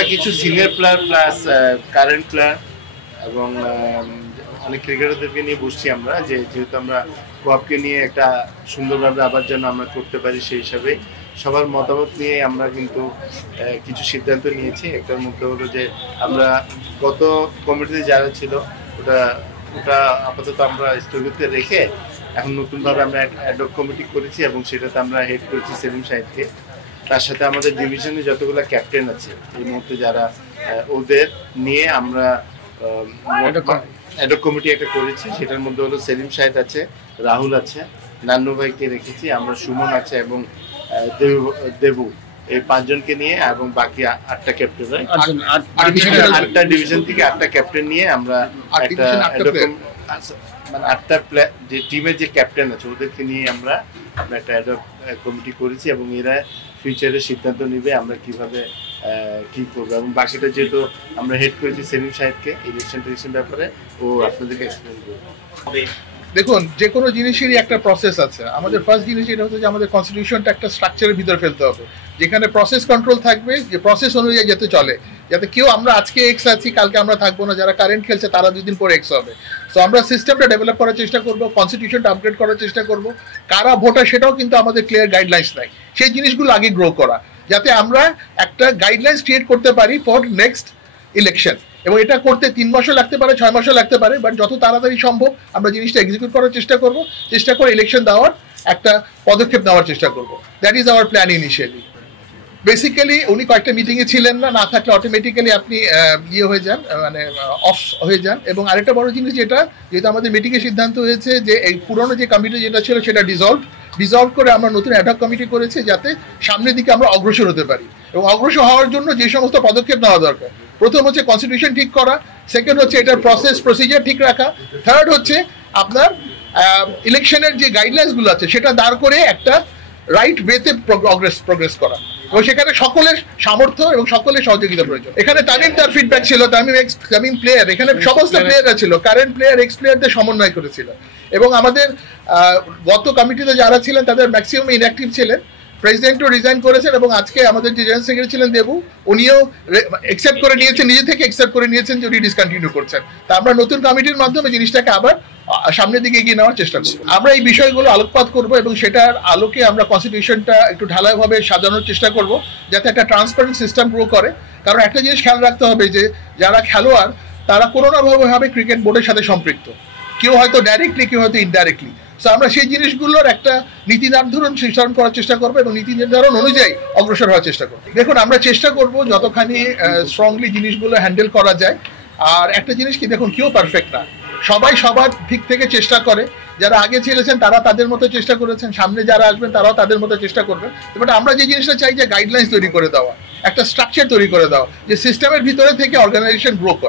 আমরা কিছু senior player plus current player এবং অনেক ক্রিকেটারদেরকে নিয়ে বসছি আমরা, যেহেতু আমরা কোয়াপকে নিয়ে একটা সুন্দরভাবে আবার যেন আমরা করতে পারি, সেই হিসাবে সবার মতামত নিয়ে আমরা কিন্তু কিছু সিদ্ধান্ত নিয়েছি। একটার মধ্যে হলো যে আমরা গত কমিটিতে যারা ছিল ওটা আপাতত আমরা স্থগিত রেখে এখন নতুনভাবে আমরা অ্যাডহক কমিটি করেছি এবং সেটাতে আমরা হেড করেছি সেলিম সাহেবকে। তার সাথে আমাদের ডিভিশনে যতগুলো ক্যাপ্টেন আছে এই মুহূর্তে যারা, ওদের নিয়ে আমরা অ্যাডহক কমিটি একটা করেছি। সেটার মধ্যে হলো সেলিম সাহেব আছে, রাহুল আছে, নান্নু ভাইকে রেখেছি, আমরা সুমন আছে এবং দেবু, এই 5 জনকে নিয়ে এবং বাকি 8টা ক্যাপ্টেন, 8টা ডিভিশন থেকে 8টা ক্যাপ্টেন নিয়ে আমরা একটা মানে 8টা যে টিমের যে ক্যাপ্টেন আছে ওদেরকে নিয়ে আমরা একটা অ্যাডহক কমিটি করেছি এবং এরা ফিউচারে সিদ্ধান্ত নেবে আমরা কিভাবে কি করবো। এবং বাকিটা যেহেতু আমরা হেড করেছি সেলিম সাহেবকে ইলেকশন ব্যাপারে, ও আপনাদেরকে এক্সপ্লেন করবে। দেখুন, যে কোনো জিনিসেরই একটা প্রসেস আছে। আমাদের ফার্স্ট জিনিস এটা হচ্ছে যে আমাদের কনস্টিটিউশনটা একটা স্ট্রাকচারের ভিতরে ফেলতে হবে, যেখানে প্রসেস কন্ট্রোল থাকবে, যে প্রসেস অনুযায়ী যাতে চলে, যাতে কেউ আমরা আজকে এক্স আছি কালকে আমরা থাকবো না, যারা কারেন্ট খেলছে তারা 2 দিন পরে এক্স হবে। তো আমরা সিস্টেমটা ডেভেলপ করার চেষ্টা করবো, কনস্টিটিউশনটা আপগ্রেড করার চেষ্টা করবো। কারা ভোটার সেটাও কিন্তু আমাদের ক্লিয়ার গাইডলাইন্স নাই, সেই জিনিসগুলো আগে গ্রো করা, যাতে আমরা একটা গাইডলাইন্স ক্রিয়েট করতে পারি ফর নেক্সট ইলেকশন। এবং এটা করতে 3 মাসও লাগতে পারে, 6 মাসও লাগতে পারে, বাট যত তাড়াতাড়ি সম্ভব আমরা জিনিসটা এক্সিকিউট করার চেষ্টা করবো, চেষ্টা করে ইলেকশন দেওয়ার একটা পদক্ষেপ নেওয়ার চেষ্টা করবো। That is our plan initially. Basically উনি কয়েকটা মিটিংয়ে ছিলেন না থাকলে অটোমেটিক্যালি আপনি ইয়ে হয়ে যান, মানে অফ হয়ে যান। এবং আরেকটা বড় জিনিস যেহেতু আমাদের মিটিংয়ে সিদ্ধান্ত হয়েছে যে এই পুরনো যে কমিটি যেটা ছিল সেটা ডিসলভ করে আমরা নতুন অ্যাডহক কমিটি করেছি, যাতে সামনের দিকে আমরা অগ্রসর হতে পারি। এবং অগ্রসর হওয়ার জন্য যে সমস্ত পদক্ষেপ নেওয়া দরকার, প্রথম হচ্ছে কনস্টিটিউশন ঠিক করা, সেকেন্ড হচ্ছে এটার প্রসিজার ঠিক রাখা, থার্ড হচ্ছে আপনার ইলেকশনের যে গাইডলাইন্সগুলো আছে সেটা দাঁড় করে একটা রাইট ওয়েতে প্রোগ্রেস করা, এবং সেখানে সকলের সামর্থ্য এবং সকলের সহযোগিতা প্রয়োজন। এখানে তামিম তার ফিডব্যাক ছিল, তামিম প্লেয়ার, এখানে সমস্ত প্লেয়াররা ছিল, কারেন্ট প্লেয়ার এক্স প্লেয়ারদের সমন্বয় করেছিল। এবং আমাদের গত কমিটিতে যারা ছিলেন তাদের ম্যাক্সিমাম ইনঅ্যাক্টিভ ছিলেন, প্রেসিডেন্টও রিজাইন করেছেন এবং আজকে আমাদের যে জেনারেল সেক্রেটারি ছিলেন দেবু, উনিও অ্যাকসেপ্ট করে নিয়েছেন, নিজে থেকে অ্যাকসেপ্ট করে নিয়েছেন যে উনি ডিসকন্টিনিউ করছেন। তা আমরা নতুন কমিটির মাধ্যমে জিনিসটাকে আবার সামনের দিকে এগিয়ে নেওয়ার চেষ্টা করব। আমরা এই বিষয়গুলো আলোকপাত করব এবং সেটার আলোকে আমরা কনস্টিটিউশনটা একটু ঢালাইভাবে সাজানোর চেষ্টা করব, যাতে একটা ট্রান্সপারেন্ট সিস্টেম গ্রো করে। কারণ একটা জিনিস খেয়াল রাখতে হবে যে যারা খেলোয়াড় তারা কোনো না ভাবে ক্রিকেট বোর্ডের সাথে সম্পৃক্ত, কেউ হয়তো ডাইরেক্টলি, কেউ হয়তো ইনডাইরেক্টলি। সো আমরা সেই জিনিসগুলোর একটা নীতি নির্ধারণ করার চেষ্টা করবো এবং নীতি নির্ধারণ অনুযায়ী অগ্রসর হওয়ার চেষ্টা করবো। দেখুন, আমরা চেষ্টা করব যতখানি স্ট্রংলি জিনিসগুলো হ্যান্ডেল করা যায়। আর একটা জিনিস কি, দেখুন, কেউ পারফেক্ট না, সবাই সবার দিক থেকে চেষ্টা করে। যারা আগে ছেড়েছেন তারা তাদের মতো চেষ্টা করেছেন, সামনে যারা আসবেন তারাও তাদের মতো চেষ্টা করবেন। বাট আমরা যে জিনিসটা চাই যে গাইডলাইন্স তৈরি করে দেওয়া, একটা স্ট্রাকচার তৈরি করে দেওয়া, যে সিস্টেমের ভিতরে থেকে অর্গানাইজেশন গ্রো করে।